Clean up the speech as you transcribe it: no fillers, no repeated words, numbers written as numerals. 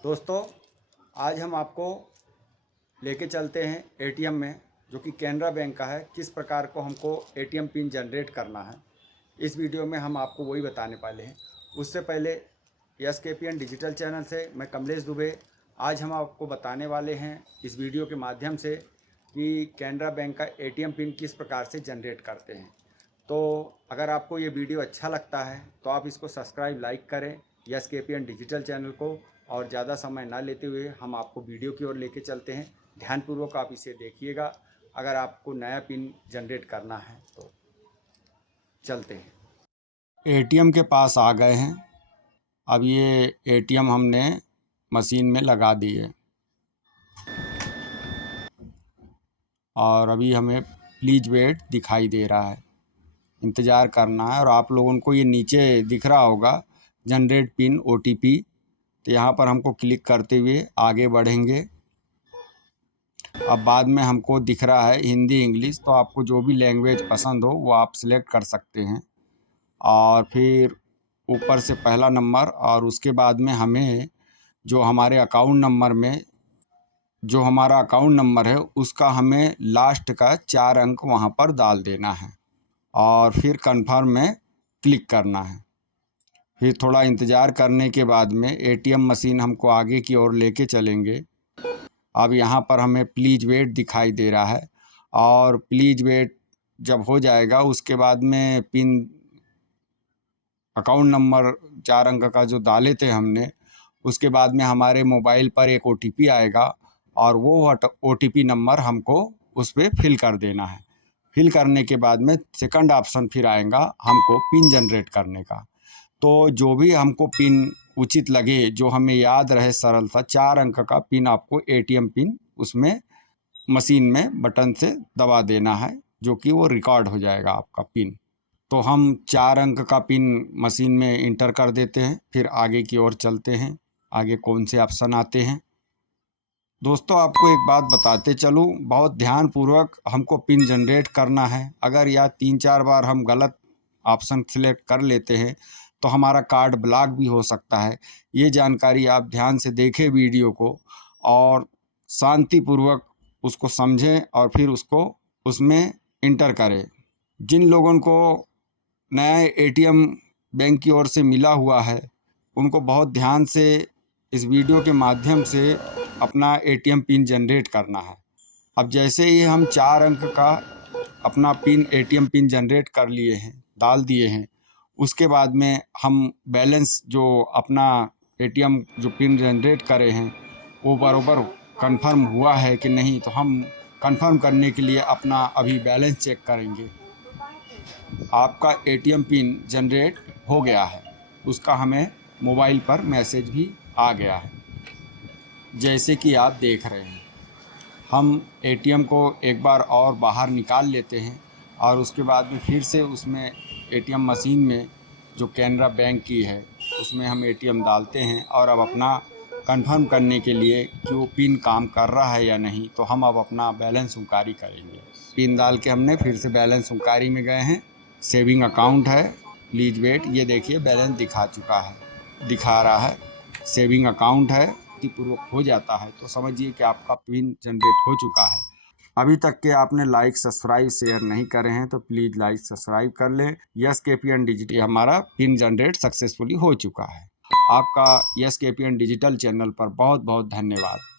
दोस्तों, आज हम आपको लेके चलते हैं एटीएम में, जो कि कैनरा बैंक का है। किस प्रकार को हमको एटीएम पिन जनरेट करना है, इस वीडियो में हम आपको वही बताने वाले हैं। उससे पहले SKPN डिजिटल चैनल से मैं कमलेश दुबे आज हम आपको बताने वाले हैं इस वीडियो के माध्यम से कि कैनरा बैंक का एटीएम पिन किस प्रकार से जनरेट करते हैं। तो अगर आपको ये वीडियो अच्छा लगता है तो आप इसको सब्सक्राइब लाइक करें SKPN डिजिटल चैनल को। और ज़्यादा समय ना लेते हुए हम आपको वीडियो की ओर लेके चलते हैं। ध्यानपूर्वक आप इसे देखिएगा अगर आपको नया पिन जनरेट करना है तो। चलते हैं। एटीएम के पास आ गए हैं। अब ये एटीएम हमने मशीन में लगा दिए और अभी हमें प्लीज वेट दिखाई दे रहा है, इंतज़ार करना है। और आप लोगों को ये नीचे दिख रहा होगा जनरेट पिन OTP, तो यहाँ पर हमको क्लिक करते हुए आगे बढ़ेंगे। अब बाद में हमको दिख रहा है हिंदी इंग्लिश, तो आपको जो भी लैंग्वेज पसंद हो वो आप सिलेक्ट कर सकते हैं। और फिर ऊपर से पहला नंबर और उसके बाद में हमें जो हमारे अकाउंट नंबर में जो हमारा अकाउंट नंबर है उसका हमें लास्ट का 4 अंक वहाँ पर डाल देना है और फिर कन्फर्म में क्लिक करना है। फिर थोड़ा इंतज़ार करने के बाद में एटीएम मशीन हमको आगे की ओर लेके चलेंगे। अब यहाँ पर हमें प्लीज वेट दिखाई दे रहा है और प्लीज वेट जब हो जाएगा उसके बाद में पिन अकाउंट नंबर 4 अंक का जो डाले थे हमने, उसके बाद में हमारे मोबाइल पर एक OTP आएगा और वो OTP नंबर हमको उस पर फिल कर देना है। फिल करने के बाद में सेकंड ऑप्शन फिर आएगा हमको पिन जनरेट करने का। तो जो भी हमको पिन उचित लगे, जो हमें याद रहे सरल सा 4 अंक का पिन, आपको एटीएम पिन उसमें मशीन में बटन से दबा देना है, जो कि वो रिकॉर्ड हो जाएगा आपका पिन। तो हम 4 अंक का पिन मशीन में इंटर कर देते हैं। फिर आगे की ओर चलते हैं, आगे कौन से ऑप्शन आते हैं। दोस्तों, आपको एक बात बताते चलूँ, बहुत ध्यानपूर्वक हमको पिन जनरेट करना है। अगर या 3-4 बार हम गलत ऑप्शन सिलेक्ट कर लेते हैं तो हमारा कार्ड ब्लॉक भी हो सकता है। ये जानकारी आप ध्यान से देखें वीडियो को और शांतिपूर्वक उसको समझें और फिर उसको उसमें इंटर करें। जिन लोगों को नया एटीएम बैंक की ओर से मिला हुआ है उनको बहुत ध्यान से इस वीडियो के माध्यम से अपना एटीएम पिन जनरेट करना है। अब जैसे ही हम 4 अंक का अपना पिन एटीएम पिन जनरेट कर लिए हैं, डाल दिए हैं, उसके बाद में हम बैलेंस जो अपना एटीएम जो पिन जनरेट करे हैं वो बराबर कंफर्म हुआ है कि नहीं, तो हम कंफर्म करने के लिए अपना अभी बैलेंस चेक करेंगे। आपका एटीएम पिन जनरेट हो गया है, उसका हमें मोबाइल पर मैसेज भी आ गया है, जैसे कि आप देख रहे हैं। हम एटीएम को एक बार और बाहर निकाल लेते हैं और उसके बाद में फिर से उसमें एटीएम मशीन में जो कैनरा बैंक की है उसमें हम एटीएम डालते हैं। और अब अपना कंफर्म करने के लिए कि वो पिन काम कर रहा है या नहीं, तो हम अब अपना बैलेंस इंक्वायरी करेंगे। पिन डाल के हमने फिर से बैलेंस इंक्वायरी में गए हैं। सेविंग अकाउंट है, प्लीज वेट, ये देखिए बैलेंस दिखा चुका है, दिखा रहा है सेविंग अकाउंट है। पूर्वक हो जाता है तो समझिए कि आपका पिन जनरेट हो चुका है। अभी तक के आपने लाइक सब्सक्राइब शेयर नहीं करे हैं तो प्लीज़ लाइक सब्सक्राइब कर लें। SKPN डिजिटल हमारा पिन जनरेट सक्सेसफुली हो चुका है। आपका SKPN डिजिटल चैनल पर बहुत बहुत धन्यवाद।